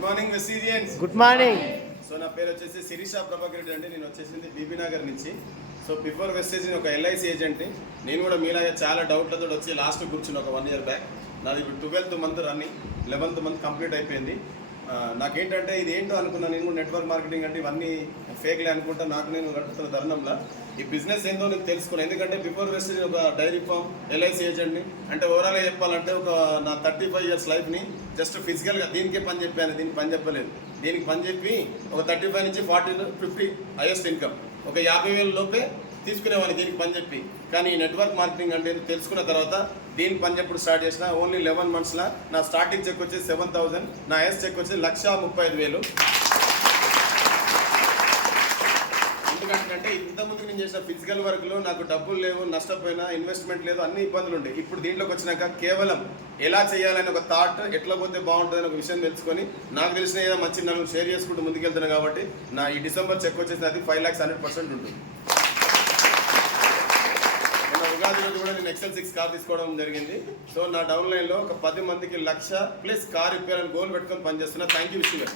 Good morning వెస్టీరియన్స్. Good morning. So నా పేరు వచ్చేసి శిరీష ప్రభాకర్ రెడ్డి అండి. నేను వచ్చేసింది బీబీ నగర్ నుంచి. సో బిఫోర్ వెస్టేజ్ ఒక ఎల్ఐసి ఏజెంట్ని. నేను కూడా మీలాగా చాలా డౌట్లతో వచ్చి లాస్ట్ కూర్చుని ఒక 1 year బ్యాక్. నాది ఇప్పుడు 12th month running, 11th month complete అయిపోయింది. నాకేంటంటే ఇది ఏంటో అనుకున్నాను. నేను కూడా నెట్వర్క్ మార్కెటింగ్ అంటే ఇవన్నీ ఫేక్లే అనుకుంటా. నాకు నేను గడుపుతున్న తరుణంలో ఈ బిజినెస్ ఏందో నేను తెలుసుకున్నాను. ఎందుకంటే బిఫోర్ వెస్టేజ్ ఒక డైరీ ఫామ్, ఎల్ఐసి ఏజెంట్ని. అంటే ఓవరాల్గా చెప్పాలంటే ఒక నా 35 years లైఫ్ని జస్ట్ ఫిజికల్గా దీనికే పని చెప్పాను, దీనికి పని చెప్పలేదు. దీనికి పని చెప్పి ఒక 35 నుంచి 40 to 50 హైయెస్ట్ ఇన్కమ్, ఒక 50,000 లోపే తీసుకునేవాడిని దీనికి పని చెప్పి. కానీ ఈ నెట్వర్క్ మార్కెటింగ్ అంటే తెలుసుకున్న తర్వాత దీనికి పని చెప్పుడు స్టార్ట్ చేసిన. ఓన్లీ 11 monthsలో నా స్టార్టింగ్ చెక్ వచ్చేసి 7,000, నా హైయెస్ట్ చెక్ వచ్చేసి 1,35,000. ఎందుకంటే ఇంతకుముందు నేను చేసిన ఫిజికల్ వర్క్లో నాకు డబ్బులు లేవు, నష్టపోయినా, ఇన్వెస్ట్మెంట్ లేదు, అన్ని ఇబ్బందులు ఉంటాయి. ఇప్పుడు దీంట్లోకి వచ్చినాక కేవలం ఎలా చేయాలని ఒక థాట్, ఎట్లా పోతే బాగుంటుందని ఒక విషయం తెలుసుకొని నాకు తెలిసిన ఏదో మంచి నలుగురు షేర్ చేసుకుంటూ ముందుకెళ్తున్నాను. కాబట్టి నా ఈ డిసెంబర్ చెక్ వచ్చేసి అది 5,00,000 ఉంటుంది. ఉగాది రోజు కూడా నేను XL6 కార్ తీసుకోవడం జరిగింది. సో నా డౌన్లైన్లో ఒక 10 మందికి 1,00,000+ కార్ రిపేర్ అని గోల్ పెట్టుకొని పనిచేస్తున్నా. థ్యాంక్ యూ విష్ణు గారు.